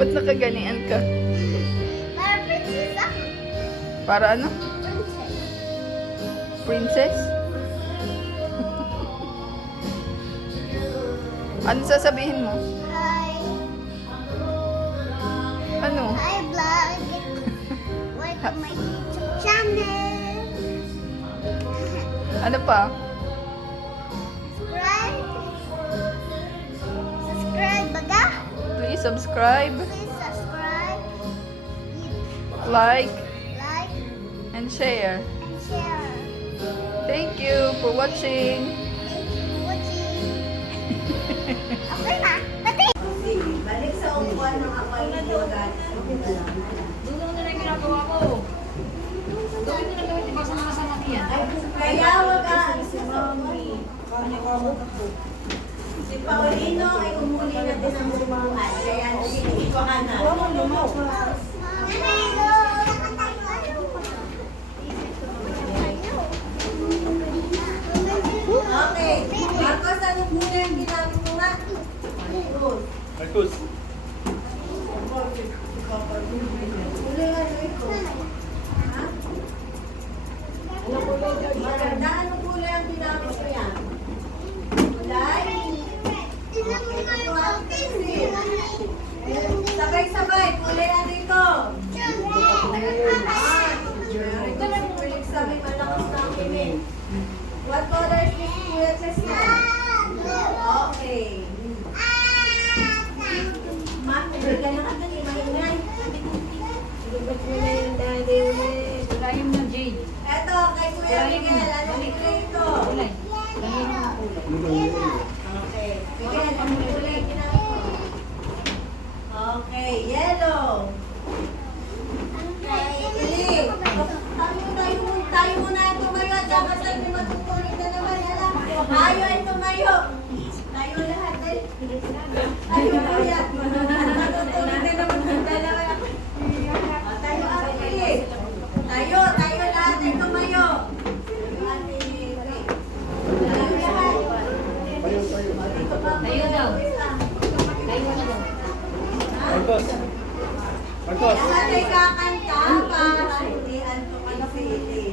Ba't nakaganian ka? Para princess ako. Para ano? Princess? Ano sasabihin mo? Hi. Ano? Hi, vlog. Welcome my YouTube channel. Ano pa? Subscribe. Subscribe, baga. Please subscribe, Please subscribe. like, Like and share. and share. Thank you for watching. Thank you for watching. Okay na. Pati. Balik sa upuan ng akwal ng yoga. Doon na lang ginagawa ko. Gawin mo na gawin, di ba sama-sama niyan? Kaya wag si Mami. Si Paulino ay umuli na din ang bumuhay. Kaya nagigikuhan na. Okay. Marcos, anong muna yung ginamit mo nga? Marcos. Uli nga ito. Ha? Maganda, anong kulay ang ginamit mo yan? Kulay? Sabay-sabay, kulay ano ito? Ito lang kulik sabi malakas na ang kinig. What color is this kuya Chestnut? Okay. Ma, hindi ka na kata ni Mahinay. Lubat mo na yung daddy ulit. Kulayin mo, Jade. Eto, kay Kuya Miguel, anong kulay ito? Kulay. Kulayin mo ang kulay. Okay. Miguel, anong kulay ginamit mo? Okay, yellow. Okay, Ili. Tayo muna ang tumayo at saka sa may matutulog na naman. Tayo ay tumayo. Tayo lahat. Tayo kuya. Matutulog na naman yung dalawa. Tayo ang Ili. Tayo lahat ay tumayo. Tayo lahat. Tayo daw. Tayo na daw. Marcos. Marcos. Lahat ay kakanta para hindi antukan si Ili.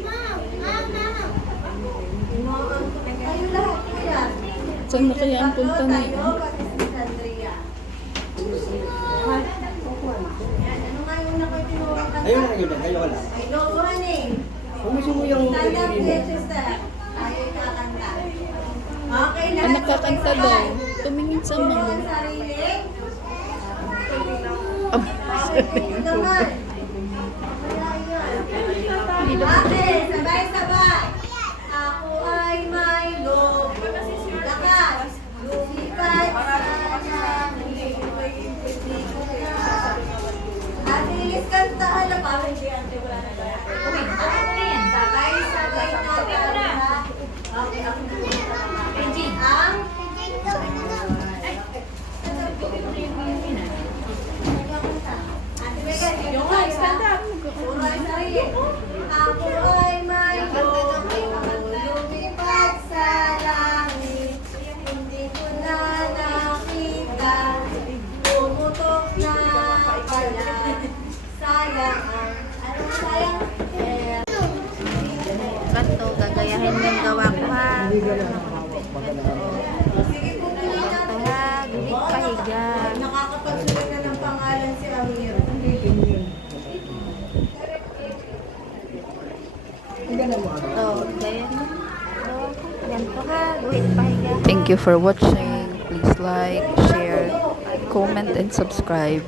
Tayo lahat, kuya. Saan na kaya ang punta na Tayo, pati si Sandria. Yan, ano nga yung nakitinurang kanta? Ayun na, ayun na. Ayun ka lang. Ay, lokohan eh. Kung gusto mo yung Stand up, pinili mo. sister. Tayo kakanta. Okay, lahat. Anak kakanta daw. sabay-sabay. Tumingin sa Puro mga. ang sarili. Ab- Ito naman. Ate, sabay-sabay. Ako ay may lobo. Lakas. Lumipad sa langit. Ate, ilis kanta. Alam pa, hindi ate wala na ba? Okay, okay na yan. Sabay-sabay na kanta. Okay, ako na. Hey, Jade. Ang Ate Megan, yung stand up. Puro ang sarili. Ako ay may lumipad sa langit. Hindi ko na nakita. Pumutok na pala. Sayang ang anong sayang? Ganto, gagayahin yung gawa ko ha. Sige po kumita. Kaya, gulit pahiga. Nakakapagsulat na ng pangalan si Amir. Oh, ganyan mo. Ganto ha, gulit pahiga. Thank you for watching. Please like, share, comment, and subscribe.